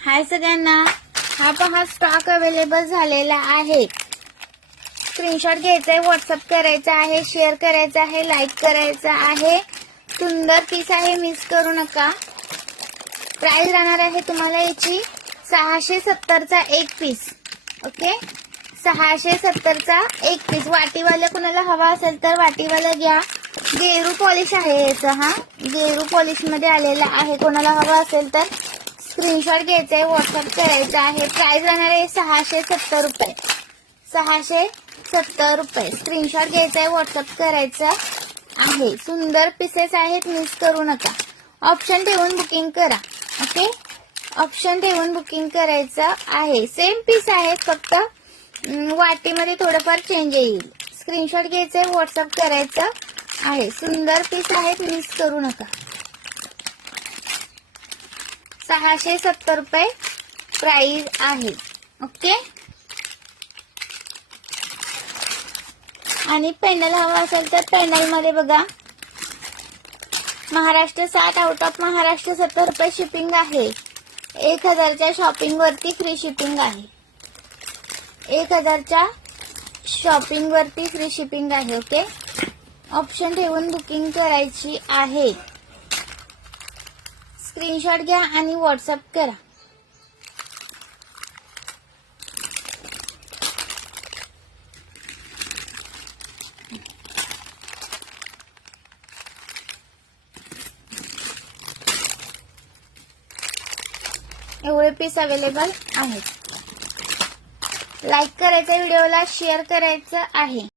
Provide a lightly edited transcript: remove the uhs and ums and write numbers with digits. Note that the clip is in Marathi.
हाय सगळ्यांना, हा पहा स्टॉक अवेलेबल झालेला आहे। स्क्रीनशॉट घ्यायचा आहे, व्हॉट्सअप करायचा आहे, शेअर करायचा आहे, लाईक करायचा आहे। सुंदर पीस आहे, मिस करू नका। प्राइस राहणार आहे तुम्हाला याची 670 चा एक पीस। ओके, 670 चा एक पीस। वाटीवाला कुणाला हवा असेल तर वाटीवाला घ्या। गेरू पॉलिश आहे याचा, हा गेरू पॉलिश मध्ये आलेला आहे। कोणाला हवा असेल तर स्क्रीनशॉट घ्यायचा आहे, व्हॉट्सअप करायचा आहे। प्राइस राहणार आहे 670 रुपये। 670 रुपये। स्क्रीनशॉट घ्यायचा आहे, व्हॉट्सअप करायचं आहे। सुंदर पीसेस आहेत, मिस करू नका। ऑप्शन ठेवून बुकिंग करा। ओके, ऑप्शन ठेवून बुकिंग करायचं आहे। सेम पीस आहेत, फक्त वाटीमध्ये थोडंफार चेंज येईल। स्क्रीनशॉट घ्यायचा आहे, व्हॉट्सअप करायचं आहे। सुंदर पीस आहेत, मिस करू नका। 670 रुपये प्राइस आहे। ओके, आणि पॅनल हवा असेल तर पॅनल मध्ये बघा, महाराष्ट्र 60, आउट ऑफ महाराष्ट्र 70 रुपये शिपिंग आहे। 1000 च्या शॉपिंग वरती फ्री शिपिंग आहे। 1000 च्या शॉपिंग वरती फ्री शिपिंग आहे। ओके, ऑप्शन ठेवून बुकिंग करायची आहे। स्क्रीनशॉट घ्या आणि व्हॉट्सअप करा। एवढे पीस अवेलेबल आहेत। लाईक करायचं, व्हिडिओला शेअर करायचं आहे।